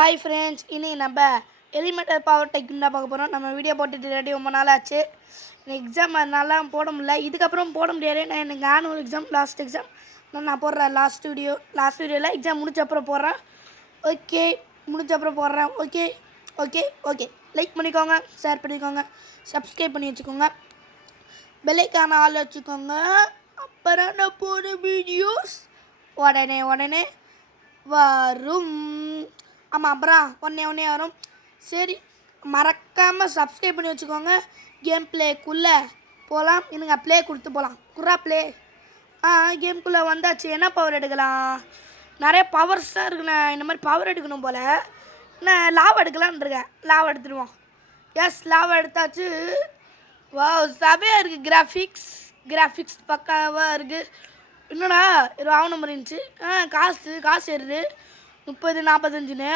Hi friends, இனி நம்ம elemental power technique தான் பார்க்க போகிறோம். நம்ம வீடியோ போட்டுட்டு ரெடி ரொம்ப நாள் ஆச்சு. எக்ஸாம் அதனால போட முடியல. இதுக்கப்புறம் போட முடியாது. நான் எனக்கு ஆனுவல் எக்ஸாம் லாஸ்ட் எக்ஸாம் நான் போடுறேன். லாஸ்ட் வீடியோவில் எக்ஸாம் முடிச்ச அப்புறம் போடுறேன். ஓகே, முடிச்ச அப்புறம் போடுறேன். ஓகே ஓகே ஓகே லைக் பண்ணிக்கோங்க, ஷேர் பண்ணிக்கோங்க, சப்ஸ்கிரைப் பண்ணி வச்சுக்கோங்க, பெல்லைக்கான ஆள் வச்சுக்கோங்க. அப்புறம் நான் போடுற வீடியோஸ் உடனே வரும். ஆமாம், அப்புறம் ஒன்றே வரும். சரி, மறக்காமல் சப்ஸ்கிரைப் பண்ணி வச்சுக்கோங்க. கேம் பிளேக்குள்ளே போகலாம். எனக்கு ப்ளே கொடுத்து போகலாம். குர்ரா ப்ளே. கேம்குள்ளே வந்தாச்சு. என்ன பவர் எடுக்கலாம்? நிறைய பவர்ஸ் தான் இருக்குண்ணே. இந்த மாதிரி பவர் எடுக்கணும் போல். நான் லாவ் எடுக்கலான்னு இருக்கேன். லாவ் எடுத்துடுவோம். எஸ், லாவ் எடுத்தாச்சு. வா, செமையாக இருக்குது. கிராஃபிக்ஸ் பக்காவாக இருக்குது. என்னடா ராவ் நம்பர் இருந்துச்சு. காசு ஏறுது 30 45ன்னு.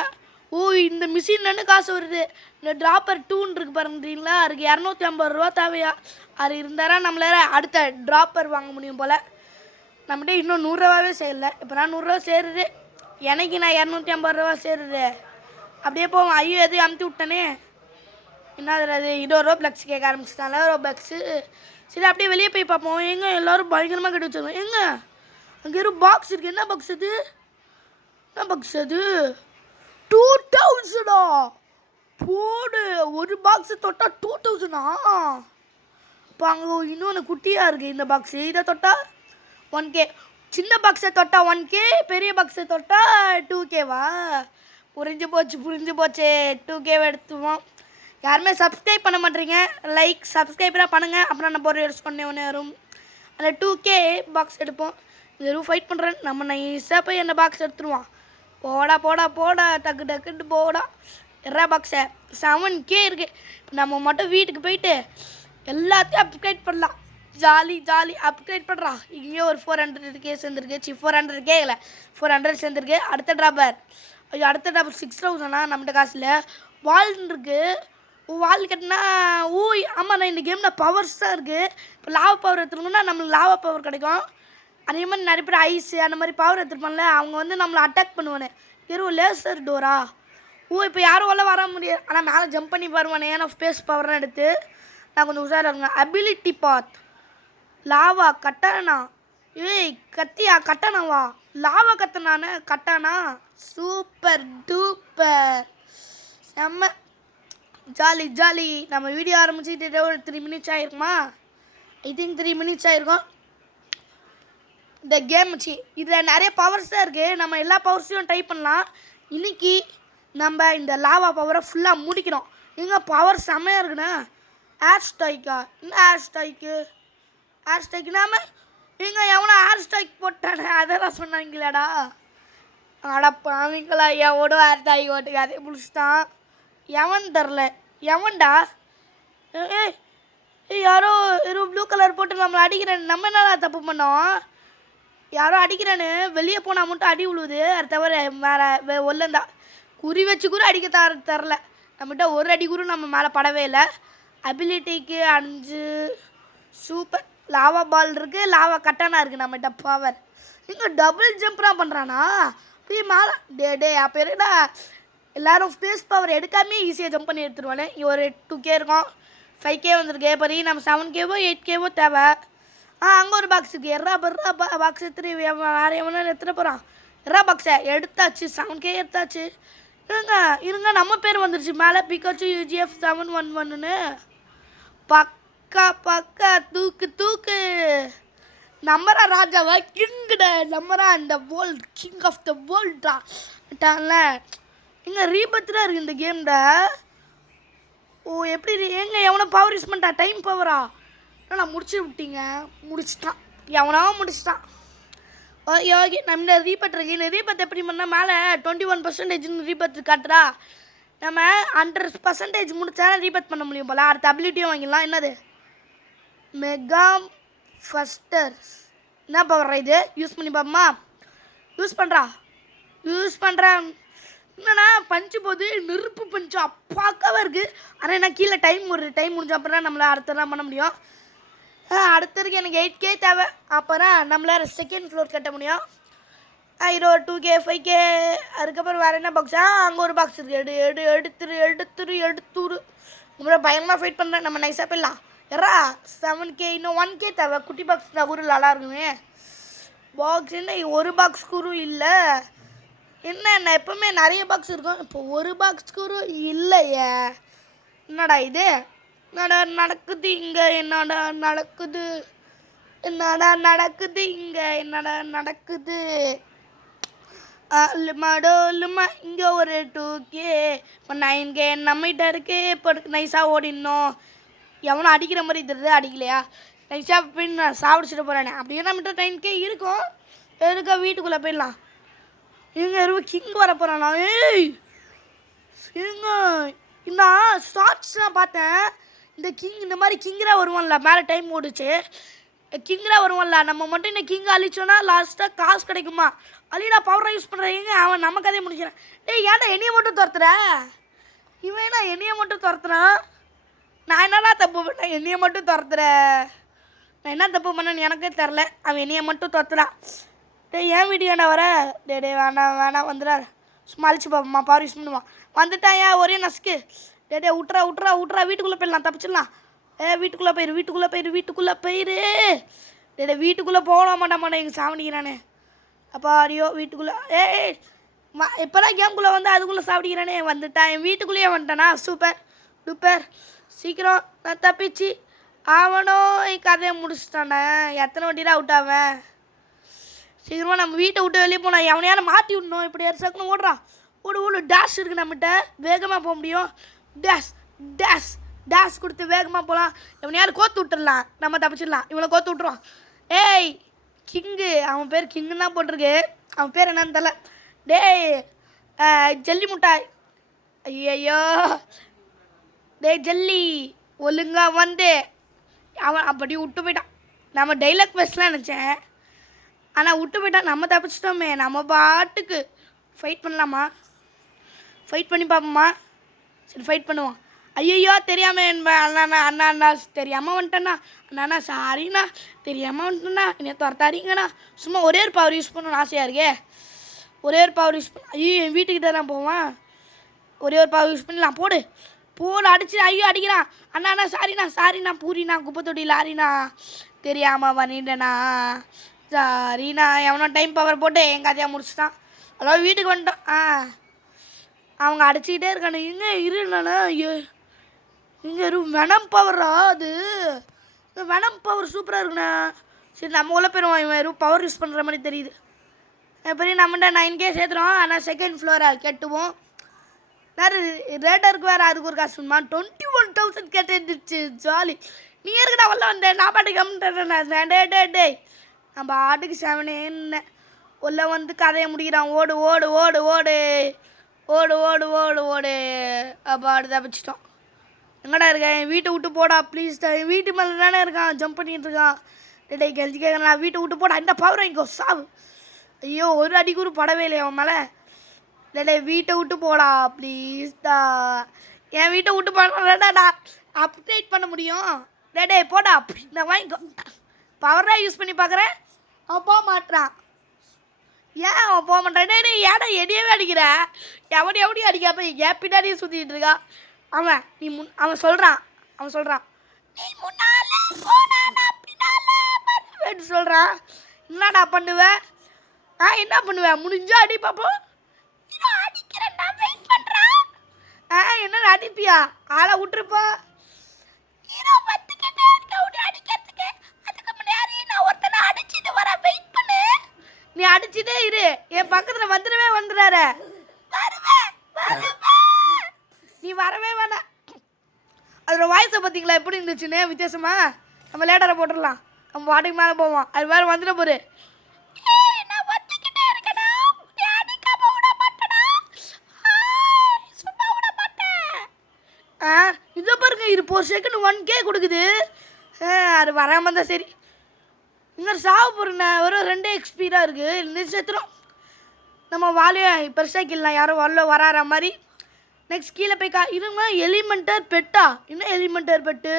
இந்த மிஷின்லேருந்து காசு வருது. இந்த ட்ராப்பர் 2ன்னு இருக்குது பாருங்களா, அதுக்கு 250 ரூபா தேவையா? அது இருந்தாரா நம்மளால அடுத்த ட்ராப்பர் வாங்க முடியும் போல். நம்மகிட்ட இன்னும் 100 ரூபாவே சேரல. இப்போ நான் 100 ரூபா சேருது. எனக்கு நான் 250 ரூபா சேருது. அப்படியே போவோம். ஐயோ, எதையும் அமுத்தி விட்டனே. என்னது அது? 20 ரூபா ப்ளக்ஸ் கேட்க ஆரம்பிச்சிட்டாங்க. ப்ளக்ஸு. சரி, அப்படியே வெளியே போய் பார்ப்போம். எங்கே எல்லோரும் பயங்கரமாக கட்டி வச்சுருவோம். எங்க அங்கே ஒரு பாக்ஸ் இருக்குது. என்ன பாக்ஸ் அது? 2000 போடு. ஒரு பாக்ஸ் தொட்டா 2000. இப்போ அங்கே இன்னொன்று குட்டியாக இருக்குது இந்த பாக்ஸு. இதை தொட்டா 1K. சின்ன பாக்ஸை தொட்டா 1K, பெரிய பாக்ஸை தொட்டா 2Kவா? புரிஞ்சு போச்சு. 2K எடுத்துவோம். யாருமே சப்ஸ்கிரைப் பண்ண மாட்டேறீங்க. லைக் சப்ஸ்கிரைபராக பண்ணுங்கள். அப்புறம் நம்ம ஒரு எடுத்து ஒன்றே வரும். அதில் 2K பாக்ஸ் எடுப்போம். வெறும் ஃபைட் பண்ணுறேன். நம்ம நைஸாக போய் அந்த பாக்ஸ் எடுத்துருவோம். போடா டக்குன்னு போடா. எறா பாக்ஸை 7K இருக்குது. நம்ம மட்டும் வீட்டுக்கு போயிட்டு எல்லாத்தையும் அப்கிரேட் பண்ணலாம். ஜாலி அப்கிரேட் பண்ணுறான். இங்கேயும் ஒரு 400K சேர்ந்துருக்கு. 400K இல்லை, 400 சேர்ந்துருக்கு. அடுத்த ட்ராப்பர் 6000. நம்மகிட்ட காசில் வால் இருக்குது. வால் கட்டினா ஆமாம், நான் இந்த கேமில் பவர்ஸ் தான் இருக்குது. இப்போ லாவா பவர் எடுத்துருந்தோம்னா நம்மளுக்கு லாவா பவர் கிடைக்கும். அதே மாதிரி நிறைய பேர் ஐஸு அந்த மாதிரி பவர் எடுத்துருப்பாங்கல்ல, அவங்க வந்து நம்மளை அட்டாக் பண்ணுவானே. Laser Dora? இப்போ யாரும் உள்ள வர முடியாது. ஆனால் மேலே ஜம்ப் பண்ணி வருவானே. ஏன்னா ஸ்பேஸ் பவர்லாம் எடுத்து நான் கொஞ்சம் உஷாராக இருக்கேன். அபிலிட்டி பாத். லாவா கட்டானா? கத்தியா கட்டானாவா? லாவா கட்டானா? சூப்பர் டூப்பர், செம்ம ஜாலி. நம்ம வீடியோ ஆரம்பிச்சுட்டு ஒரு 3 மினிட்ஸ் ஆகிருக்குமா? ஐ திங்க் 3 மினிட்ஸ் ஆகிருக்கும். இந்த கேம் வச்சு இதில் நிறைய பவர்ஸ் தான் இருக்குது. நம்ம எல்லா பவர்ஸையும் ட்ரை பண்ணலாம். இன்றைக்கி நம்ம இந்த லாவா பவரை ஃபுல்லாக முடிக்கிறோம். எங்கே பவர் செம்மையாக இருக்குண்ணா. ஏர் ஸ்ட்ரைக்கா? என்ன ஏர் ஸ்ட்ரைக்கு நாம எங்கே எவனோ ஏர் ஸ்ட்ரைக் போட்டானே, அதெல்லாம் சொன்னாங்களாடா. பாவீங்களா, எவனோ ஏர் ஸ்ட்ரைக் ஓட்டுக்கு அதே முடிச்சிட்டான். எவன் தெரில. எவன்டா? யாரோ ப்ளூ கலர் போட்டு நம்மளை அடிக்கிறேன். நம்ம என்னடா தப்பு பண்ணோம்? யாரோ அடிக்கிறானு வெளியே போனால் மட்டும் அடி விழுவுது. அது தவிர வேறு ஒல்லந்தா குறி வச்சு கூட அடிக்க தரல. நம்மகிட்ட ஒரு அடி கூட நம்ம மேலே படவே இல்லை. அபிலிட்டிக்கு 5 சூப்பர். லாவா பால் இருக்குது, லாவா கட்டானா இருக்குது நம்மகிட்ட பவர். இங்கே டபுள் ஜம்ப்லாம் பண்ணுறானா? போய் மேலே டே அப்போ இருக்குடா. எல்லோரும் ஸ்பேஸ் பவர் எடுக்காமே ஈஸியாக ஜம்ப் பண்ணி எடுத்துருவானே. இங்கே ஒரு 2K இருக்கும், 5K வந்திருக்கு. பரி நம்ம 7Kவோ 8Kவோ தேவை. அங்கே ஒரு பாக்ஸ் இருக்குது. எறா பாக்ஸ் எடுத்துட்டு வேறு எவனா எடுத்துகிட்டு போகிறான். எறா பாக்ஸை எடுத்தாச்சு. 7K எடுத்தாச்சு. இருங்க நம்ம பேர் வந்துருச்சு மேலே. Pikachu UGF 711ன்னு. பக்கா தூக்கு. நம்மரா ராஜாவா? கிங்குட நம்மரா இந்த வேர்ல்ட் கிங் ஆஃப் த வேர்ல்டால. இங்கே ரீபத்தான் இருக்குது இந்த கேம்ட. எப்படி எவனோ பவர் யூஸ் பண்ணிட்டா? டைம் பவரா? நான் முடிச்சிட்டான். எவனோ முடிச்சிட்டான். ஓகே நம்ம இந்த ரீபத் இருக்கு. இந்த ரீபத் எப்படி பண்ணால் மேலே 21% ரீபத் காட்டுறா. நம்ம 100% முடிச்சா ரீபத் பண்ண முடியும் போல். அடுத்த அபிலிட்டியும் வாங்கிடலாம். என்னது? மெகா ஃபஸ்டர்ஸ். என்ன பவர் இது? யூஸ் பண்ணி பாப்போமா? யூஸ் பண்ணுறேன். என்னன்னா பஞ்சு போது நெருப்பு பஞ்சு அப்பாக்காக இருக்குது. ஆனால் என்ன கீழே டைம் முடிஞ்ச அப்புறம் நம்மளை அடுத்ததான் பண்ண முடியும். அடுத்ததுக்கு எனக்கு 8K தேவை. அப்புறம் நம்மளால் 2nd ஃப்ளோர் கட்ட முடியும். இது ஒரு 2K 5K. அதுக்கப்புறம் வேறு என்ன பாக்ஸா? அங்கே ஒரு பாக்ஸ் இருக்குது. எடுத்துரு. அப்புறம் பயங்கரமாக ஃபைட் பண்ணுறேன். நம்ம நைஸாக போயிடலாம். 7K இன்னும் 1K தேவை. குட்டி பாக்ஸ் தான் கூட நல்லா இருக்குமே. பாக்ஸ் என்ன ஒரு பாக்ஸ் கூறும் இல்லை. என்ன எப்பவுமே நிறைய பாக்ஸ் இருக்கும், இப்போ ஒரு பாக்ஸ் கூறும் இல்லையே. என்னடா இது? என்னடா நடக்குது இங்கே? என்னடா நடக்குது இங்கே? என்னடா நடக்குது? லுமா இங்கே ஒரு 2K, இப்போ 9K நம்மகிட்ட இருக்கு. இப்போ நைஸாக ஓடிடணும். எவனும் அடிக்கிற மாதிரி தெரியுது. அடிக்கலையா? நைஸாக போய் நான் சாப்பிடிச்சிட்டு போகிறேனே. அப்படியே நம்மகிட்ட 9K இருக்கும். எதுக்கா வீட்டுக்குள்ளே போயிடலாம். இங்கே கிங் வர போகிறானா? ஏய் இங்க இந்த ஷார்ட்ஸ்லாம் பார்த்தேன். இந்த கிங் இந்த மாதிரி கிங்கராக வருவான்ல, மேலே டைம் ஓடிச்சு கிங்கராக வருவான்ல. நம்ம மட்டும் இந்த கிங்கை அழிச்சோன்னா லாஸ்ட்டாக காசு கிடைக்குமா? அழிடா பவராக யூஸ் பண்ணுறீங்க. அவன் நம்ம கதையை முடிக்கிறான். ஏய் ஏன்டா என்னையை மட்டும் துரத்துற? இவன் என்ன என்னையை மட்டும் துரத்துறான்? நான் என்னடா தப்பு பண்ணேன்? என்னையை மட்டும் துரத்துற? நான் என்ன தப்பு பண்ணேன்னு எனக்கே தெரில. அவன் என்னையை மட்டும் துரத்துறான். டேய் ஏன் வீடியோண்டா வர? டே வேணாம் வந்துடாரு. சும்மா அழிச்சு பாப்பா பவர் யூஸ் பண்ணுவான். வந்துட்டான் ஏன் ஒரே நசுக்கு. டே விட்றா வீட்டுக்குள்ளே போயிடலாம், தப்பிச்சிடலாம். வீட்டுக்குள்ளே போயிரு. டே வீட்டுக்குள்ளே போகலாம் மாட்டான் எங்கள் சாவடிக்கிறானே. அப்பா அடியோ வீட்டுக்குள்ளே. ஏய் இப்போ தான் கேம்குள்ளே வந்து அதுக்குள்ளே சாப்பிடிக்கிறானே. வந்துட்டான் என் வீட்டுக்குள்ளேயே வந்துட்டானா? சூப்பர் சீக்கிரம் நான் தப்பிச்சு அவனோ என் கதையை முடிச்சிட்டானே. எத்தனை வண்டியில் அவுட் ஆவேன்? சீக்கிரமாக நம்ம வீட்டை விட்டு வெளியே போனால் எவனையாரும் மாட்டி விடணும். இப்படி சக்குன்னு ஓடுறான். ஓடு டேஷ் இருக்குது நம்மகிட்ட, வேகமாக போக முடியும். டேஷ் கொடுத்து வேகமாக போகலாம். எவனையாரும் கோத்து விட்டுடலாம், நம்ம தப்பிச்சிடலாம். இவனை கோத்து விட்டுருவான். ஏய் கிங்கு, அவன் பேர் கிங்குன்னு தான் போட்டிருக்கு. அவன் பேர் என்னன்னு தெரியல. டேய் ஜல்லி முட்டாய். ஐயோ டேய் ஜல்லி ஒழுங்கா வந்து அவன் அப்படி விட்டு போயிட்டான். நம்ம டைலாக் பேசலாம் நினச்சேன், ஆனால் விட்டு போயிட்டான். நம்ம தப்பிச்சிட்டோமே. நம்ம பாட்டுக்கு ஃபைட் பண்ணலாமா? ஃபைட் பண்ணி பார்ப்போமா? சரி ஃபைட் பண்ணுவோம். ஐயோ தெரியாமல் அண்ணா தெரியாமல் வந்துட்டேண்ணா. அண்ணா சாரிண்ணா, தெரியாமல் வந்துட்டேண்ணா, என்னை துரத்தாரிங்கண்ணா. சும்மா ஒரே ஒரு பவர் யூஸ் பண்ணணும்னு ஆசையாக இருக்கே. ஒரே ஒரு பவர் யூஸ் பண்ண. ஐயோ என் வீட்டுக்கிட்ட தான் போவான். ஒரே ஒரு பவர் யூஸ் பண்ணலாம். போடு அடிச்சு. ஐயோ அடிக்கிறான். அண்ணா சாரிண்ணா பூரிண்ணா குப்பை தொட்டி லாரிண்ணா, தெரியாமல் பண்ணிட்டேண்ணா, சாரிண்ணா. எவனோ டைம் பவர் போட்டு என் கதையாக முடிச்சுட்டான். அதாவது வீட்டுக்கு வந்துட்டோம். அவங்க அடிச்சுக்கிட்டே இருக்கானு. இங்கே இருண்ணா. இங்கே வெனம் பவரா? அது வெனம் பவர் சூப்பராக இருக்குண்ணா. சரி நம்ம உள்ள போயிடுவோம். இவன் பவர் யூஸ் பண்ணுற மாதிரி தெரியுது. எப்படி நம்மகிட்ட 9K சேர்த்துறோம். ஆனால் செகண்ட் ஃப்ளோராக கெட்டுவோம். வேறு ரேட்டருக்கு வேறு அதுக்கு ஒரு காசு வேணுமா? 21,000 கேட்டுருந்துச்சு. ஜாலி. நீ இருக்குடா உள்ள வந்தேன். நான் பாட்டுக்கு கம்மிட்டேன். டேய் நான் பாட்டுக்கு 7 உள்ள வந்து கதையை முடிக்கிறான். ஓடு. அப்போ அடுத்து தப்பிச்சிட்டோம். எங்கடா இருக்கேன்? என் வீட்டை விட்டு போடா ப்ளீஸ். என் வீட்டு மேலே தானே இருக்கான், ஜம்ப் பண்ணிகிட்டு இருக்கான். டே கெஞ்சி கேட்கலாம், வீட்டை விட்டு போடா. இந்த பவர் வாங்கிக்கோ சாவு. ஐயோ ஒரு அடிக்கூறு படவே இல்லை அவன் மேலே. டே வீட்டை விட்டு போடா ப்ளீஸ்டா. என் வீட்டை விட்டு போடா, அப்டேட் பண்ண முடியும். டே போடா. இந்த வாங்கிக்கோ. பவராக யூஸ் பண்ணி பார்க்குறேன், அவன் போக மாட்டான். ஏன் அவன் போக மாட்டான்? டே ஏடா எடியவே அடிக்கிற? எவனையும் அடிக்காம ஏன் பின்னாடியே சுற்றிக்கிட்டு இருக்கா அவன். அவன் சொல்கிறான் நீ முன்னால சொல்கிறான். என்னடா பண்ணுவேன்? என்ன பண்ணுவேன்? முடிஞ்சா அடி பார்ப்போம். அடிக்கிறேன்டா, வெயிட் பண்ணுறான். என்ன அடிப்பியா? ஆளை விட்டுருப்பா. நீ அடிச்சுட்டே இரு, என் பக்கத்தில் வந்துடுறாரு. நீ வரவே வேணாம். அதோட வாய்ஸை பார்த்தீங்களா எப்படி இருந்துச்சுன்னு? வித்தியாசமா. நம்ம லேட்டரை போட்டுடலாம். நம்ம வாட்டுக்கு மேலே போவோம். அது வேறு வந்துட போரு. இதை பாருங்க, இது ஒரு செகண்ட் 1K கொடுக்குது. அது வராமல் தான் சரி. இங்கே சாவு போகிறேண்ணே. வெறும் 2 XP தான் இருக்குது. இந்த சேர்த்துறோம். நம்ம வாழையை பெருசாக கிள்ளலாம். யாரும் வராற மாதிரி. நெக்ஸ்ட் கீழே போய் இருங்க. எலிமெண்டர் பெட்டா? என்ன எலிமெண்டர் பெட்டு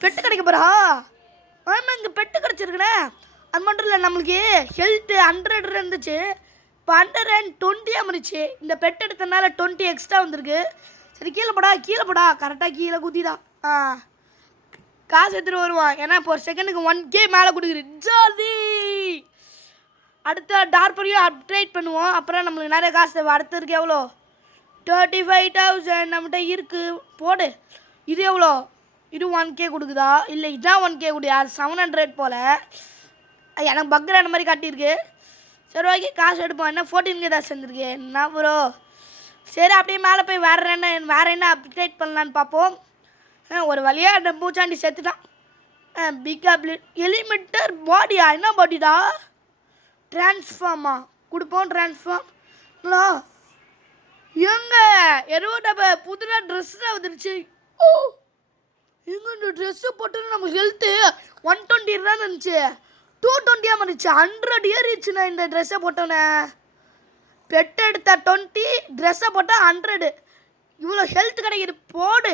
கிடைக்க போகிறா? ஆமாம் இங்கே பெட்டு கிடச்சிருக்குண்ணே. அது மட்டும் இல்லை, நம்மளுக்கு ஹெல்த்து 100 இருந்துச்சு, இப்போ 120 வந்துருச்சு. இந்த பெட் எடுத்தனால 20 எக்ஸ்ட்ரா வந்திருக்கு. சரி கீழே போடா கரெக்டாக கீழே குத்திடா. காசு எடுத்துகிட்டு வருவான். ஏன்னா இப்போ ஒரு செகண்டுக்கு 1K மேலே கொடுக்குது. ஜாலி. அடுத்த டார்பரையும் அப்கிரேட் பண்ணுவோம். அப்புறம் நம்மளுக்கு நிறைய காசு தேவை. அடுத்து இருக்கு எவ்வளோ? 35,000 நம்மகிட்ட இருக்குது. போடு. இது எவ்வளோ? இது 1K கொடுக்குதா? இல்லை இதுதான் 1K கொடுக்குது. அது 700 போல். எனக்கு பக்கர் அந்த மாதிரி காட்டியிருக்கு. சரி ஓகே, காசு எடுப்போம். என்ன 14K தான் சேர்ந்துருக்கு. என்ன ப்ரோ? சரி அப்படியே மேலே போய் வேறு என்ன அப்டேட் பண்ணலான்னு பார்ப்போம். ஒரு வழியாக அந்த பூச்சாண்டி செத்துட்டான். பிக் அப்டேட் எலிமெண்டர் பாடியா? என்ன பாடிடா? ட்ரான்ஸ்ஃபார்மா கொடுப்போம். ட்ரான்ஸ்ஃபார்ம்லா எங்க எருவட்ட புதுனா ட்ரெஸ்ஸாக வந்துருச்சு. ஓ எங்க இந்த ட்ரெஸ்ஸு போட்டு நம்ம ஹெல்த்து 120 தான் இருந்துச்சு, 220 வந்துச்சு. 100 ஏறிச்சுண்ணா இந்த ட்ரெஸ்ஸை போட்டோன்னே. பெட் எடுத்தா 20, ட்ரெஸ்ஸை போட்டால் 100. இவ்வளோ ஹெல்த் கிடைக்குது. போடு.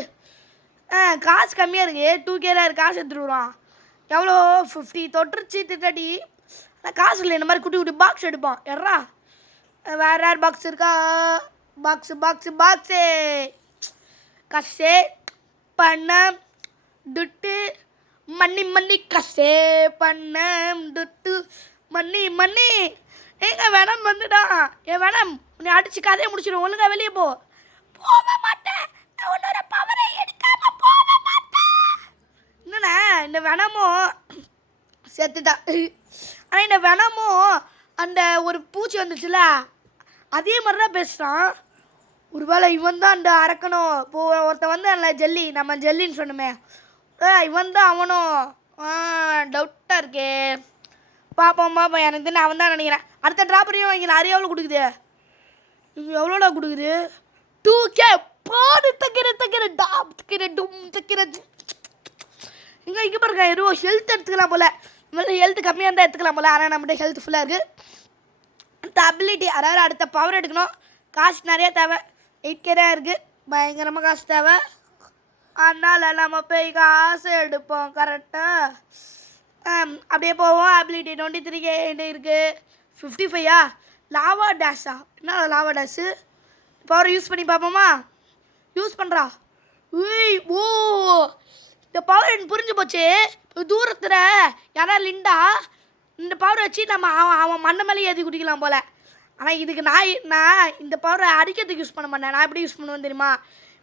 காசு கம்மியாக இருக்குது. 2K தான் இருக்குது. காசு எடுத்துருவான். எவ்வளோ? 50 தொட்டுருச்சு. திட்டாடி. ஆனால் காசு இல்லை. இந்த மாதிரி குட்டி குட்டி பாக்ஸ் எடுப்பான். எட்ரா வேறு யார் பாக்ஸ் இருக்கா? பாக்ஸு கசே பணம் துட்டு மண்ணி கசே பணம் துட்டு மண்ணி. எங்க வேணாம் வந்துட்டான். என் வேணாம் நீ அடிச்சு கதையை முடிச்சிடும். ஒழுங்கா வெளியே போக மாட்டேன். உன்னோட பவரை எடுக்காம போக மாட்டேன். என்னண்ணா இந்த வேணாமும் செத்துட்டா. ஆனால் இந்த வேணாமும் அந்த ஒரு பூச்சி வந்துச்சுல, அதே மாதிரி தான் பேசுகிறான். ஒருவேளை இவன் தான் அந்த அரக்கணும். இப்போது ஒருத்தன் வந்து அந்த ஜெல்லி, நம்ம ஜெல்லின்னு சொன்னோமே, இவன் தான் அவனும். டவுட்டாக இருக்கே. பார்ப்போம். எனக்கு தெரிஞ்சு அவன் தான் நினைக்கிறேன். அடுத்த ட்ராப்பரையும் வாங்கிக்கிறேன். அது எவ்வளோ கொடுக்குது? இது எவ்வளோடா கொடுக்குது? 2K. போடு. தக்கிற இங்கே பாருங்க. எதுவும் ஹெல்த் எடுத்துக்கலாம் போல். நம்மள ஹெல்த் கம்மியாக இருந்தால் எடுத்துக்கலாம் போல். ஆனால் நம்மகிட்ட ஹெல்த் ஃபுல்லாக இருக்குது. அடுத்த அபிலிட்டி, அதாவது அடுத்த பவர் எடுக்கணும். காசு நிறையா தேவை. 8K தான் இருக்குது. பயங்கரமாக காசு தேவை. அதனால் நம்ம போய் காசு எடுப்போம். கரெக்டாக அப்படியே போவோம். அபிலிட்டி 23K இருக்குது. 55 லாவா டேஷா? என்ன லாவா டேஷு? பவர் யூஸ் பண்ணி பார்ப்போமா? யூஸ் பண்ணுறா. ஓ இந்த பவர் எனக்கு புரிஞ்சு போச்சு. தூரத்தில் யாரா லிண்டா இந்த பவரை வச்சு நம்ம அவன் மண்ணை மேலே ஏற்றி குடிக்கலாம் போல். ஆனால் இதுக்கு நான் இந்த பவரை அடிக்கிறதுக்கு யூஸ் பண்ண மாட்டேன். நான் எப்படி யூஸ் பண்ணுவேன் தெரியுமா?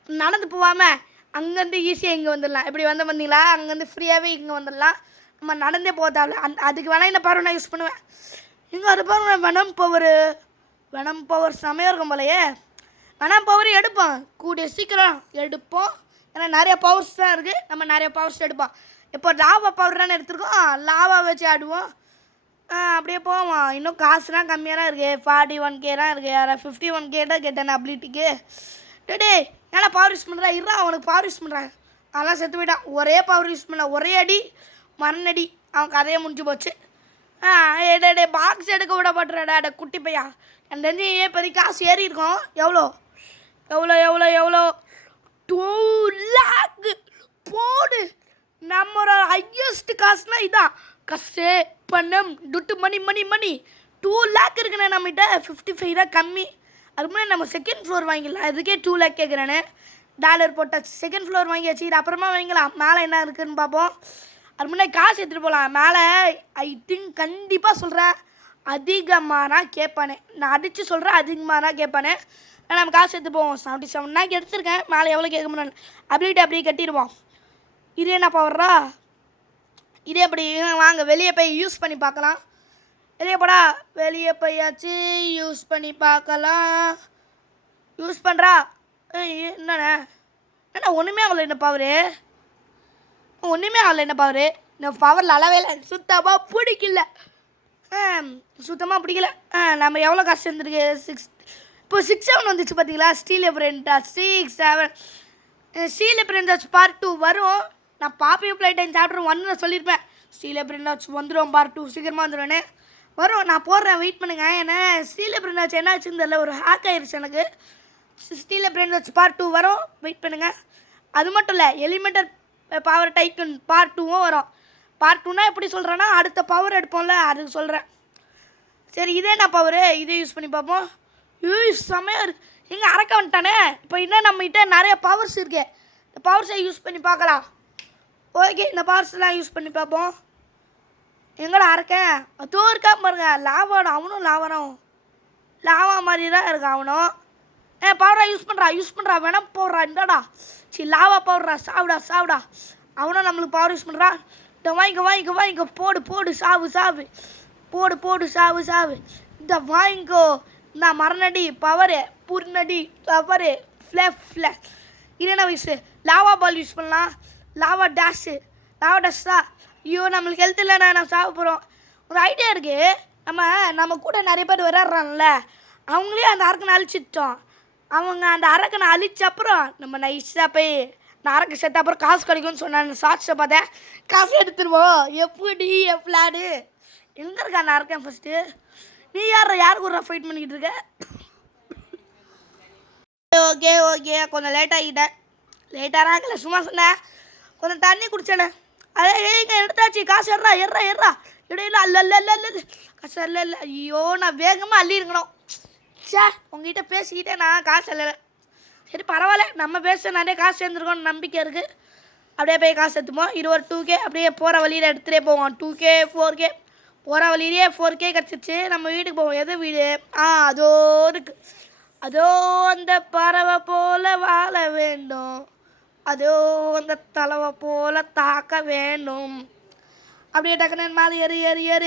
நடந்து போகாமல் அங்கேருந்து ஈஸியாக இங்கே வந்துடலாம். இப்படி வந்தீங்களா? அங்கேருந்து ஃப்ரீயாகவே இங்கே வந்துடலாம். நம்ம நடந்தே போக தேவை. அதுக்கு வேணால் இந்த பவர் நான் யூஸ் பண்ணுவேன். இங்கே அது பாருங்க. வெனம் பவர் செமையாக இருக்கும் போலையே. வெனம் பவர் எடுப்போம். கூடிய சீக்கிரம் எடுப்போம். ஏன்னா நிறைய பவர்ஸ் தான் இருக்குது. நம்ம நிறைய பவர்ஸ் எடுப்போம். இப்போ லாவா பவர் தானே எடுத்துருக்கோம். லாவா வச்சு ஆடுவோம். அப்படியே போவோம். இன்னும் காசுலாம் கம்மியாக தான் இருக்குது. 41K தான் இருக்குது. யாராவது 51K தான் கேட்டேன் அபிலிட்டிக்கு. டே ஏன்னா பவர் யூஸ் பண்ணுறா? இருறா அவனுக்கு பவர் யூஸ் பண்ணுறான். அதெல்லாம் செத்து போயிட்டான். ஒரே பவர் யூஸ் பண்ண, ஒரே அடி மண்ணடி. அவன் கதையை முடிஞ்சு போச்சு. டே பாக்ஸ் எடுக்க விட மாட்டேறாடா குட்டி பையா. என் தெரிஞ்சு இப்போதைக்கு காசு ஏறி இருக்கோம். எவ்வளோ 2 lakh. போடு. நம்மளோட ஹையஸ்ட் காசுனா இதான். கசே பணம் துட்டு மணி 2 lakh இருக்குண்ணே நம்மகிட்ட. 55 தான் கம்மி. அதுக்கு முன்னாடி நம்ம செகண்ட் ஃப்ளோர் வாங்கிடலாம். இதுக்கே 2 lakh கேட்குறேன்னு. டாலர் போட்டாச்சு. செகண்ட் ஃப்ளோர் வாங்கியாச்சு. இது அப்புறமா வாங்கிக்கலாம். மேலே என்ன இருக்குதுன்னு பார்ப்போம். அது முன்னாடி காசு எடுத்துகிட்டு போகலாம். மேலே ஐ திங்க் கண்டிப்பாக சொல்கிறேன் அதிகமாக தான் கேட்பானே. நான் அடித்து சொல்கிறேன் அதிகமாக தான் கேட்பானே. நம்ம காசு எடுத்து போவோம். 77 lakh எடுத்துருக்கேன். மேலே எவ்வளோ கேட்க முடியாது. அபிலிட்டி அப்படியே கட்டிடுவோம். இது என்ன பவர்றா? இதே அப்படி வாங்க வெளியே போய் யூஸ் பண்ணி பார்க்கலாம். வெளியே போயாச்சு. யூஸ் பண்ணி பார்க்கலாம். யூஸ் பண்ணுறா. என்னண்ணே ஒன்றுமே ஆகலை. இந்த பவரு இந்த பவரில் அளவே இல்லை. சுத்தமாக பிடிக்கல. நம்ம எவ்வளோ காசு இருந்துருக்கு? 6. இப்போ 6-7 வந்துச்சு பார்த்தீங்களா? ஸ்டீல் எப்ரெண்டா 6-7 ஸ்டீல் எப்ரெண்டாச் பார்ட் 2 வரும். நான் பாப்பையும் ஃப்ளைட் டைம் சாப்டர் 1 சொல்லியிருப்பேன். ஸ்டீல் எப்ரெண்டாச் வந்துடும். பார்ட் 2 சீக்கிரமாக வந்துடுவேன்னு வரும். நான் போடுறேன், வெயிட் பண்ணுங்கள். ஏன்னா ஸ்டீல் எப்ரெண்டாச் என்ன ஆச்சுன்னு தெரியல. ஒரு ஹேக் ஆயிடுச்சு எனக்கு. ஸ்டீல் எப்ரெண்டாச் பார்ட் 2 வரும். வெயிட் பண்ணுங்கள். அது மட்டும் இல்லை, எலிமெண்டர் பவர் டைக்கன் பார்ட் 2வும் வரும். பார்ட் 2னா எப்படி சொல்கிறேன்னா அடுத்த பவர் எடுப்போம்ல அதுக்கு சொல்கிறேன். சரி இதே என்ன பவரு, இதே யூஸ் பண்ணி பார்ப்போம். செம்மையாக இருக்கு. இங்கே அறக்க வந்துட்டானே. இப்போ இன்னும் நம்மகிட்ட நிறைய பவர்ஸ் இருக்கு. இந்த பவர்ஸை யூஸ் பண்ணி பார்க்கலாம். ஓகே இந்த பவர்ஸ்லாம் யூஸ் பண்ணி பார்ப்போம். எங்கடா அறக்கேன் அதோ இருக்கா பாருங்க. லாவாடும் அவனும் லாவா மாதிரி தான் இருக்கான் அவனும். பவரா யூஸ் பண்ணுறா வேணா போடுறா. இந்தாடா சரி லாவா பவுடுறா. சாவுடா அவனும் நம்மளுக்கு பவர் யூஸ் பண்ணுறான். வாங்கிக்கோ போடு சாவு போடு சாவு. இந்த வாங்கிக்கோ இந்த மரணடி பவரு புர்ணடி பவரு ஃப்ளே இது என்ன வயசு. லாவா பால் யூஸ் பண்ணலாம். லாவா டேஷா. ஐயோ நம்மளுக்கு ஹெல்த் இல்லைண்ணா நம்ம சாப்பிட போகிறோம். ஒரு ஐடியா இருக்குது. நம்ம கூட நிறைய பேர் விளையாடுறாங்கல்ல அவங்களே அந்த அரக்கனை அழிச்சிட்டோம். அவங்க அந்த அரக்கனை அழிச்ச அப்புறம் நம்ம நைஸாக போய் நான் அரக்கை செத்த அப்புறம் காசு கிடைக்கும்னு சொன்னாங்க. ஷார்ட்ஸை பார்த்தேன். காசு எடுத்துருவோம். எப்படி என் பிளாடு எங்கே இருக்கா அந்த அரக்கன் ஃபஸ்ட்டு. நீ யாருக்கு ஒரு ஃபைட் பண்ணிக்கிட்டு இருக்க. ஓகே கொஞ்சம் லேட்டாக ஆகலை சும்மா சொன்னேன். கொஞ்சம் தண்ணி குடிச்சேனே. அதே இங்கே எடுத்தாச்சு. காசு எறா இடையில அல்ல காசு இல்லை. ஐயோ நான் வேகமாக அள்ளியிருக்கணும். உங்ககிட்ட பேசிக்கிட்டே நான் காசு இல்லை. சரி பரவாயில்ல நம்ம பேச நிறைய காசு சேர்ந்துருக்கோன்னு நம்பிக்கை இருக்குது. அப்படியே போய் காசு எடுத்துப்போம். இது ஒரு 2K அப்படியே போகிற வழியில் எடுத்துகிட்டே போவோம். 2K 4K போகிற வழியிலே 4K கிடச்சிச்சு. நம்ம வீட்டுக்கு போவோம். எது வீடு அதோ இருக்குது. அதோ அந்த பறவை போல வாழ வேண்டும். அதோ அந்த தலைவை போல தாக்க வேண்டும். அப்படியே டக்குன்னு மேலே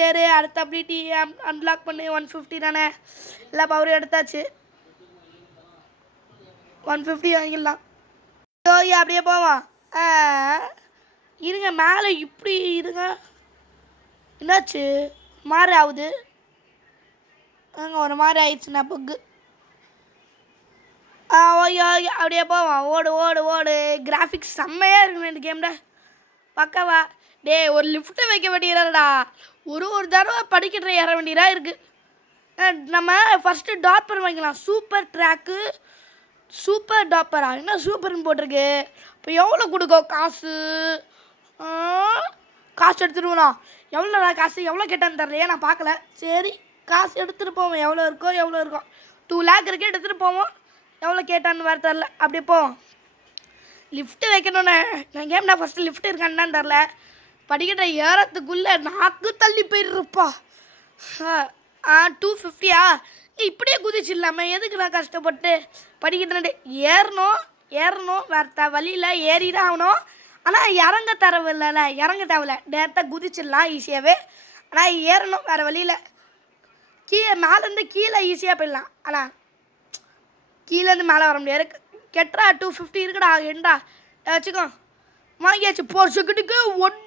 ஏறு. அடுத்து அப்படி அன்லாக் பண்ணி 150 தானே. எல்லா பவரும் எடுத்தாச்சு. 150 வாங்கிடலாம். அப்படியே போவான். இருங்க மேலே இப்படி இருங்க. என்னாச்சு மாதிரி ஆகுது. அங்கே ஒரு மாதிரி ஆயிடுச்சுண்ணா பக்கு. ஓகே அப்படியே போவான். ஓடு கிராஃபிக்ஸ் செம்மையாக இருக்குண்ணே இந்த கேமில். பக்கவா ஒரு லிஃப்ட்டு வைக்க வேண்டியதாடா. ஒரு தடவை படிக்கிற ஏற வேண்டியதாக இருக்குது. நம்ம ஃபஸ்ட்டு டாப்பர் வாங்கிக்கலாம். சூப்பர் ட்ராக்கு சூப்பர் டாப்பரா என்ன சூப்பர்னு போட்டிருக்கு. இப்போ எவ்வளோ கொடுக்கும் காசு எடுத்துருவோண்ணா. எவ்வளோடா காசு எவ்வளோ கேட்டான்னு தரலையே நான் பார்க்கல. சரி காசு எடுத்துகிட்டு போவோம். எவ்வளோ இருக்கும் 2 லேக் இருக்கே எடுத்துகிட்டு போவோம். எவ்வளோ கேட்டான்னு வேறு தரல. அப்படியே போவோம். லிஃப்ட்டு வைக்கணுண்ணே. நான் கேம்னா ஃபஸ்ட்டு லிஃப்ட் இருக்கான்னு தரல. படிக்கிட்ட ஏறத்துக்குள்ளே நாக்கு தள்ளி போயிடுறப்பா. 250 இப்படியே குதிச்சிடலாமே. எதுக்கு நான் கஷ்டப்பட்டு படிக்கிட்டு ஏறணும் வேறு வழியில் ஏறி தான் ஆகணும். ஆனால் இறங்க தேவையில்ல. டேரெக்டாக குதிச்சிடலாம் ஈஸியாகவே. ஆனால் ஏறணும் வேறு வழியில். மேலேருந்து கீழே ஈஸியாக போயிடலாம். ஆனால் கீழேருந்து மேலே வர முடியாது. கெட்டுறா 250 இருக்குடா. ஏண்டா வச்சுக்கோ வாங்கியாச்சு. 4 செகண்டுக்கு 1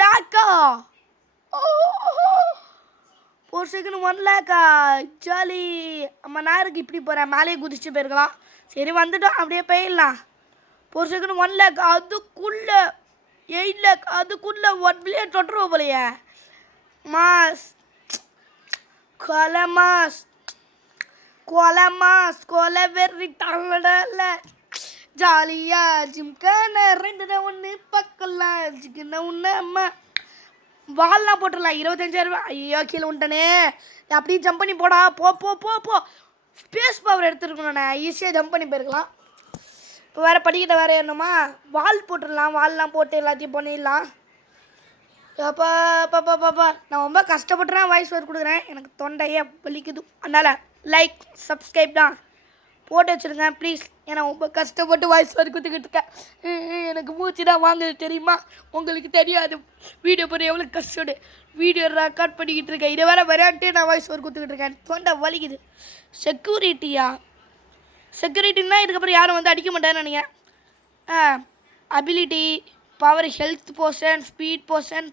லேக்கா. 4 செகண்ட் 1 லேக்கா ஜாலி. நம்ம நேருக்கு இப்படி போகிறேன். மேலேயே குதிச்சு போயிருக்கலாம். சரி வந்துட்டோம். அப்படியே போயிடலாம். 4 செகண்ட் 1 லேக். அதுக்குள்ளே 8 லேக். அதுக்குள்ளே 1 மில்லியன் தொட்டுருவோம் போலையே. கொலை வெறி டல்ல ஜாலியா ஜிம்கான 2 பக்கலாம் ஜிக்கின ஒன்று அம்மா வால்லாம் போட்டுடலாம். 25,000. ஐயோ கீழே விட்டனே. அப்படியே ஜம்ப் பண்ணி போடா. போ ஸ்பேஸ் பவர் எடுத்துருக்கணுண்ணே. ஈஸியாக ஜம்ப் பண்ணி போயிருக்கலாம். இப்போ வேறு படிக்கிட்ட வேறு ஏறணுமா. வால் போட்டுடலாம். வால்லாம் போட்டு எல்லாத்தையும் பண்ணிடலாம். பாப்பா நான் ரொம்ப கஷ்டப்பட்டுறேன். வாய்ஸ் ஓவர் கொடுக்குறேன். எனக்கு தொண்டையே வலிக்குது. அதனால் லைக் சப்ஸ்கிரைப் தான் போட்டு வச்சுருங்க ப்ளீஸ். ஏன்னா ரொம்ப கஷ்டப்பட்டு வாய்ஸ் ஓவர் கொடுத்துக்கிட்டு இருக்கேன். எனக்கு மூச்சு தான் வாங்குது தெரியுமா. உங்களுக்கு தெரியாது வீடியோ போகிற எவ்வளோ கஷ்டம். வீடியோ ரெக்கார்ட் பண்ணிக்கிட்டு இருக்கேன். இதை வேறு விளையாண்டே நான் வாய்ஸ் ஓவர் கொடுத்துக்கிட்டு இருக்கேன். தொண்டை வலிக்குது. செக்யூரிட்டின்னா இதுக்கப்புறம் யாரும் வந்து அடிக்க மாட்டேன்னு நினைக்கிறேன். Ability power health portion speed portion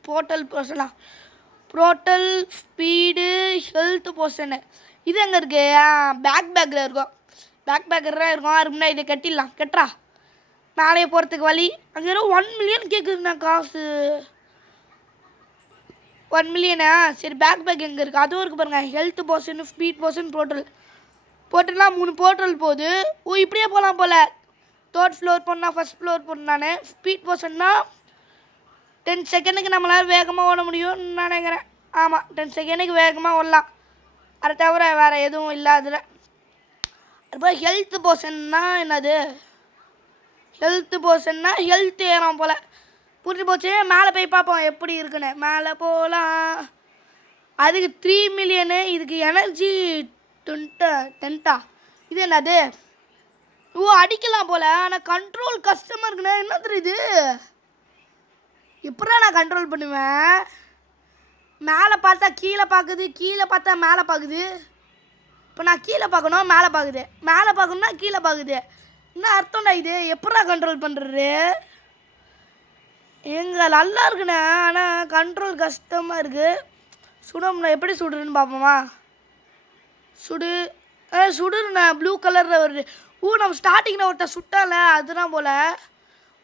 total speed health portion இது எங்கே இருக்குது. பேக்கில் இருக்கும். பேக்கில் இருக்கும். அது முன்னாடி இதை கெட்டுறா. மேலேயே போகிறதுக்கு வழி. அங்கே 1 மில்லியன் கேட்குதுண்ணா காசு. 1 மில்லியனா. சரி பேக் எங்கே இருக்குது. அதுவும் இருக்குது பாருங்கள். ஹெல்த் போர்ஷன் ஸ்பீட் போர்ஷன் போர்ட்டல்லாம் 3 போர்ட்டல் போகுது. இப்படியே போகலாம் போல். 3rd ஃப்ளோர் போனால் 1st ஃப்ளோர் போனானே. ஸ்பீட் போர்ஷன்னா 10 செகண்டுக்கு நம்மளால் வேகமாக ஓட முடியும்னு நினைக்கிறேன். ஆமாம், 10 செகண்டுக்கு வேகமாக ஓடலாம். அதை தவிர வேறு எதுவும் இல்லை அதில். அதுபோல் ஹெல்த் போர்ஷன்னா என்னது? ஹெல்த் போர்ஷன்னா ஹெல்த் ஏறும் போல். புரிஞ்சு போச்சு. மேலே போய் பார்ப்போம் எப்படி இருக்குன்னு. மேலே போகலாம். அதுக்கு 3 மில்லியனு. இதுக்கு எனர்ஜி 10 இது என்னது? ஓ, அடிக்கலாம் போல். ஆனால் கண்ட்ரோல் கஷ்டமாக இருக்குண்ணே. என்ன தெரியுது? எப்படா நான் கண்ட்ரோல் பண்ணுவேன்? மேலே பார்த்தா கீழே பார்க்குது, கீழே பார்த்தா மேலே பார்க்குது. இப்போ நான் கீழே பார்க்கணும், மேலே பார்க்குது. மேலே பார்க்கணுன்னா கீழே பார்க்குது. என்ன அர்த்தம்டா இது? எப்படா கண்ட்ரோல் பண்ணுறது? எங்கே நல்லா இருக்குண்ணே, ஆனால் கண்ட்ரோல் கஷ்டமாக இருக்குது. சுடம்ண்ணா, எப்படி சுடுறேன்னு பார்ப்போமா? சுடுண்ணா. ப்ளூ கலரில் வருது. நம்ம ஸ்டார்டிங்கில் ஒருத்தர் சுட்டால, அதுதான் போல்.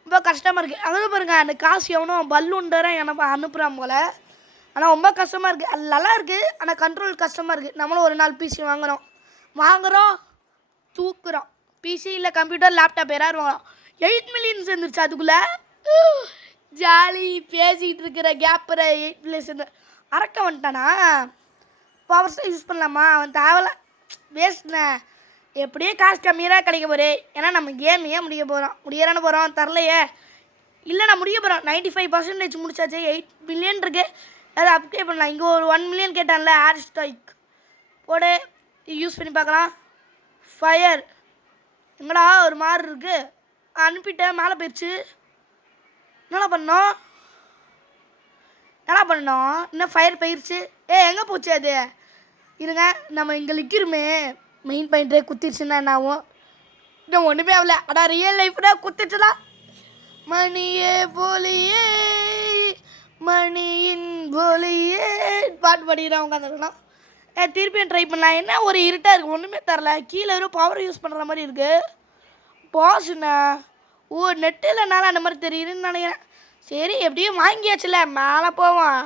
ரொம்ப கஷ்டமாக இருக்குது. அங்கே பாருங்க, அந்த காசு எவனோ பல்லூண்டராக எனக்கு அனுப்புகிறான் போல். ஆனால் ரொம்ப கஷ்டமாக இருக்குது. அது நல்லா இருக்குது, ஆனால் கண்ட்ரோல் கஷ்டமாக இருக்குது. நம்மளும் ஒரு நாள் பிசி வாங்குகிறோம் தூக்குறோம். பிசி இல்லை கம்ப்யூட்டர் லேப்டாப் யாராவது வாங்குறோம். 8 மில்லியன் சேர்ந்துருச்சு அதுக்குள்ளே. ஜாலி. பேசிக்கிட்டு இருக்கிற கேப்பில் 8 மில்லியன் சேர்ந்து அரக்க வந்துட்டானா? பவர்ஸை யூஸ் பண்ணலாமா? அவன் தேவையில்ல, வேஸ்ட்ண்ணே. எப்படியே காசு கம்மியாக கிடைக்க போகிறே. ஏன்னா நம்ம கேம் ஏன் முடியறான்னு போகிறோம். தரலையே. இல்லை, நான் முடிய போகிறோம். 95% முடிச்சாச்சு. 8 மில்லியன் இருக்குது. அதை அப்டேட் பண்ணலாம். இங்கே ஒரு 1 மில்லியன் கேட்டான்ல, ஏர் ஸ்ட்ரைக் போடு. யூஸ் பண்ணி பார்க்கலாம். ஃபயர் எங்கடா ஒரு மாதிரி இருக்குது. அனுப்பிட்டேன், மேலே போயிடுச்சு. என்னடா பண்ணோம்? இன்னும் ஃபயர் போயிடுச்சு. எங்கே போச்சு அது? இருங்க, நம்ம இங்கே நிற்கிறோமே. மெயின் பாயிண்ட்டே குத்திடுச்சுன்னா என்ன ஆகும்? இன்னும் ஒன்றுமே ஆகல. ஆனால் ரியல் லைஃப்னா குத்திச்சுலாம். மணியே போலியே மணியின் போலியே பாட்டு பாடிக்கிறேன். உட்காந்துருக்கலாம். திருப்பியும் ட்ரை பண்ணலாம். என்ன ஒரு இருட்டாக இருக்குது, ஒன்றுமே தரல. கீழே வெறும் பவர் யூஸ் பண்ணுற மாதிரி இருக்குது. பாஸ்ண்ணா. நெட்டு இல்லைனால அந்த மாதிரி தெரியுதுன்னு நினைக்கிறேன். சரி, எப்படியும் வாங்கியாச்சுல. மேலே போவோம்.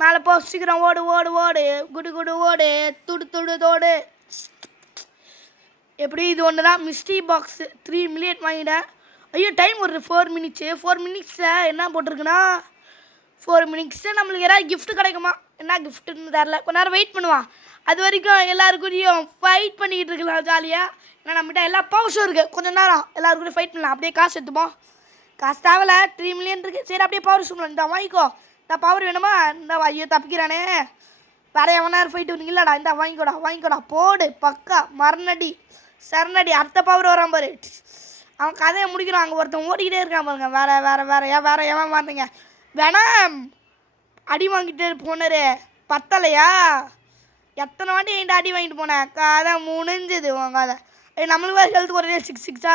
மேலே போ, சீக்கிரம் ஓடு ஓடு ஓடு, குடு குடு ஓடு, துடு துடு தோடு. எப்படி இது ஒன்று தான். மிஸ்ட்ரி பாக்ஸு 3 மில்லியன் வாங்கிட்டேன். ஐயோ, டைம் ஒரு 4 மினிட்ஸு. 4 மினிட்ஸை என்ன போட்டிருக்குன்னா, 4 மினிட்ஸு நம்மளுக்கு ஏதாவது கிஃப்ட்டு கிடைக்குமா? என்ன கிஃப்ட்டுன்னு தெரில. கொஞ்ச நேரம் வெயிட் பண்ணுவான். அது வரைக்கும் எல்லாருக்கூடையும் ஃபைட் பண்ணிக்கிட்டு இருக்கலாம் ஜாலியாக. ஏன்னா நம்மகிட்ட எல்லா பவர்ஸும் இருக்குது. கொஞ்சம் நேரம் எல்லாருக்கூடையும் ஃபைட் பண்ணலாம். அப்படியே காசு எடுத்துப்போம். காசு தேவையில்ல. 3 மில்லியன் இருக்குது. சரி, அப்படியே பவர் சொல்லலாம். இந்த வாங்கிக்கோ. இந்த பவர் வேணுமா? இந்த ஐயோ தப்பிக்கிறானே. வேற எவன் நேரம் ஃபைட்டு இல்லைடா. இந்த வாங்கிக்கோடா போடு. பக்கா மரணடி சரணடி. அடுத்த பவர் வரான் பாரு. அவன் கதையை முடிக்கிறான். அங்கே ஒருத்தன் ஓடிக்கிட்டே இருக்கான் பாருங்க. வேற எவன் மாட்டேங்க. வேணாம், அடி வாங்கிட்டு போனாரு. பத்தலையா? எத்தனை வாட்டி என்கிட்ட அடி வாங்கிட்டு போனேன். கதை முடிஞ்சது உன் கதை. நம்மளுக்கு வேறு ஹெல்த் குறைய 6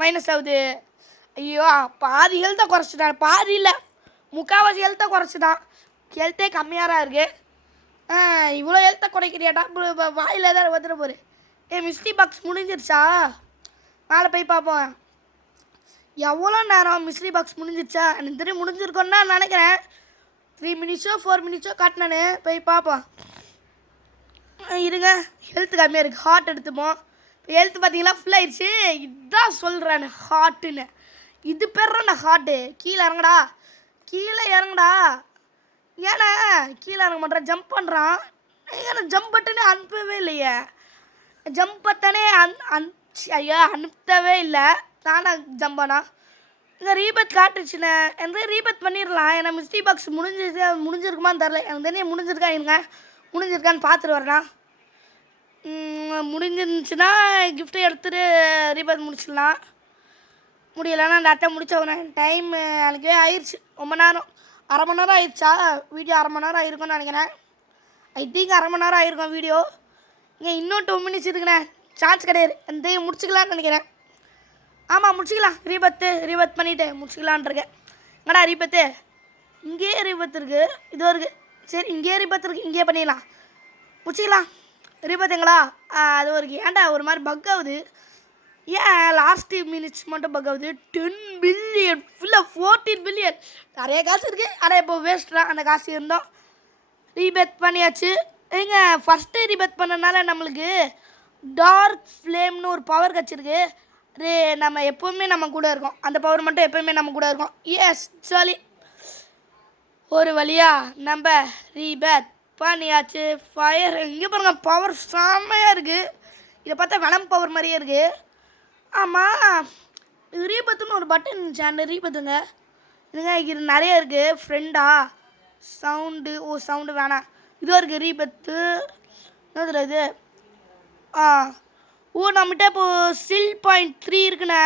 மைனஸ் ஆகுது. ஐயோ, பாதி ஹெல்த்தை குறைச்சிட்டான். பாதி இல்லை, முக்கால்வாசி ஹெல்த்தை குறைச்சிட்டான். ஹெல்த்தே கம்மியாக தான் இருக்குது. இவ்வளோ ஹெல்த்தை குறைக்கிறியாட்டா? வாயில் ஏதாவது வந்துட போரு. மிஸ்ட்ரி பாக்ஸ் முடிஞ்சிருச்சா? மேலே போய் பார்ப்போம். எவ்வளோ நேரம் மிஸ்ட்ரி பாக்ஸ் முடிஞ்சிருச்சா? எனக்கு தெரியும் முடிஞ்சிருக்கோன்னு தான் நினைக்கிறேன். 3 மினிட்ஸோ 4 மினிட்ஸோ காட்டினானே. போய் பார்ப்போம். இருங்க, ஹெல்த் கம்மியாக இருக்குது. ஹார்ட் எடுத்துப்போம். இப்போ ஹெல்த் பார்த்தீங்களா ஃபுல் ஆயிடுச்சு. இதுதான் சொல்கிறேன் ஹார்ட்டுன்னு. இது பேர்றா ஹார்ட்டு. கீழே இறங்குடா. ஏன்னா கீழே இறங்க பண்ணுறான். ஜம்ப் பண்ணுறான். ஏன்னா ஜம்ப் பட்டனே அனுப்பவே இல்லையே. ஜம்ப் பட்டனே ஐயா அனுப்பவே இல்லை. நானா ஜம்ப் பண்ணா இங்கே ரீபத் காட்டுச்சுண்ணே. எனக்கு ரீபத் பண்ணிடலாம். ஏன்னா மிஸ்ட்ரி பாக்ஸ் முடிஞ்சிருக்குமான்னு தெரில. எனக்கு தெரியும் முடிஞ்சிருக்கான்னு பார்த்துட்டு வரலாம். முடிஞ்சிருந்துச்சுன்னா கிஃப்ட்டை எடுத்துகிட்டு ரீபத் முடிச்சிடலாம். முடியலைன்னா அந்த அட்டை முடிச்சவனே. டைம் எனக்கே ஆயிடுச்சு. ரொம்ப நேரம், அரை மணி நேரம் ஆயிடுச்சா? வீடியோ அரை மணி நேரம் ஆயிருக்கும்னு நினைக்கிறேன். ஐ திங்க் அரை மணி நேரம் ஆயிருக்கும் வீடியோ. இங்கே இன்னும் 2 மினிட்ஸ் இருக்குண்ணே. சான்ஸ் கிடையாது. அந்த முடிச்சுக்கலான்னு நினைக்கிறேன். ஆமாம், முடிச்சுக்கலாம். ரீபத் பண்ணிவிட்டு முடிச்சுக்கலான்ருக்கேன். என்னடா ரீபத்து? இங்கேயே ரீபத் இருக்குது. இதோ இருக்குது. சரி, இங்கேயே ரீபத் இருக்குது. இங்கேயே பண்ணிடலாம். முடிச்சிக்கலாம். ரீபத்துங்களா? அது ஒரு ஏன்டா ஒரு மாதிரி பக் ஆகுது. ஏன் லாஸ்ட் மினிட்ஸ் மட்டும் பக் ஆகுது? 10 பில்லியன் ஃபுல்லாக 14 பில்லியன். நிறைய காசு இருக்குது. ஆனால் இப்போ வேஸ்ட்டாக அந்த காசு இருந்தோம். ரீபத் பண்ணியாச்சு. ஃபஸ்ட்டு ரீபத் பண்ணனால நம்மளுக்கு டார்க் ஃப்ளேம்னு ஒரு பவர் கிடச்சிருக்கு. நம்ம எப்போவுமே நம்ம கூட இருக்கோம். அந்த பவர் மட்டும் எப்போவுமே நம்ம கூட இருக்கும். எஸ், சாலி. ஒரு வழியா நம்ம ரீபேத் பண்ணியாச்சு. ஃபயர் இங்கே பாருங்க, பவர் செம்மையாக இருக்குது. இதை பார்த்தா வெனம் பவர் மாதிரியே இருக்குது. ஆமாம், ரீபத்துன்னு ஒரு பட்டன் இருந்துச்சு, அந்த ரீபத்துங்க இதுங்க. இது நிறைய இருக்குது. ஃப்ரெண்டா சவுண்டு, சவுண்டு வேணாம். இதுவும் இருக்குது ரீபத்து. என்னது இது? நம்மகிட்ட இப்போது சில் பாயிண்ட் 3 இருக்குண்ணே.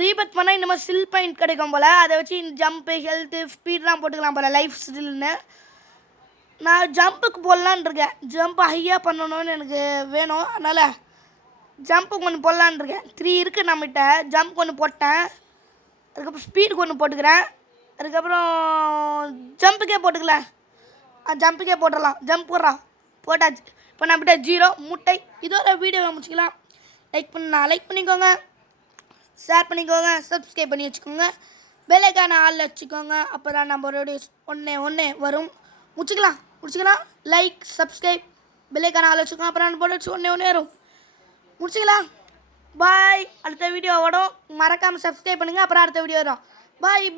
ரீபத் பண்ணால் இந்த மாதிரி சில் பாயிண்ட் கிடைக்கும் போல். அதை வச்சு ஜம்ப்பு, ஹெல்த்து, ஸ்பீட்லாம் போட்டுக்கலாம் போல், லைஃப் ஸ்டில்னு. நான் ஜம்புக்கு போடலான் இருக்கேன். ஜம்ப் ஹையாக பண்ணணும்னு எனக்கு வேணும். அதனால் ஜம்ப்புக்கு ஒன்று போடலான் இருக்கேன். 3 இருக்குது நம்மகிட்ட. ஜம்ப் ஒன்று போட்டேன். அதுக்கப்புறம் ஸ்பீடுக்கு ஒன்று போட்டுக்கிறேன். அதுக்கப்புறம் ஜம்புக்கே போட்டுக்கலாம். ஜம்புக்கே போட்டுடலாம். ஜம்ப் போடுறான், போட்டாச்சு. இப்போ நம்மகிட்ட 0 முட்டை. இதோட வீடியோவை முடிச்சிக்கலாம். லைக் பண்ணிக்கோங்க, ஷேர் பண்ணிக்கோங்க, சப்ஸ்கிரைப் பண்ணி வச்சுக்கோங்க, பெல் ஐக்கானை ஆளில் வச்சுக்கோங்க. அப்போ தான் நம்மளோட ஒன்றே வரும். முடிச்சுக்கலாம். லைக், சப்ஸ்கிரைப், பெல் ஐக்கானை ஆளில் வச்சுக்கோங்க. அப்புறம் நம்மளோட ஒன்றே வரும். முடிச்சுக்கலாம். பாய். அடுத்த வீடியோ வரும். மறக்காமல் சப்ஸ்கிரைப் பண்ணுங்கள். அப்புறம் அடுத்த வீடியோ வரும். பாய்.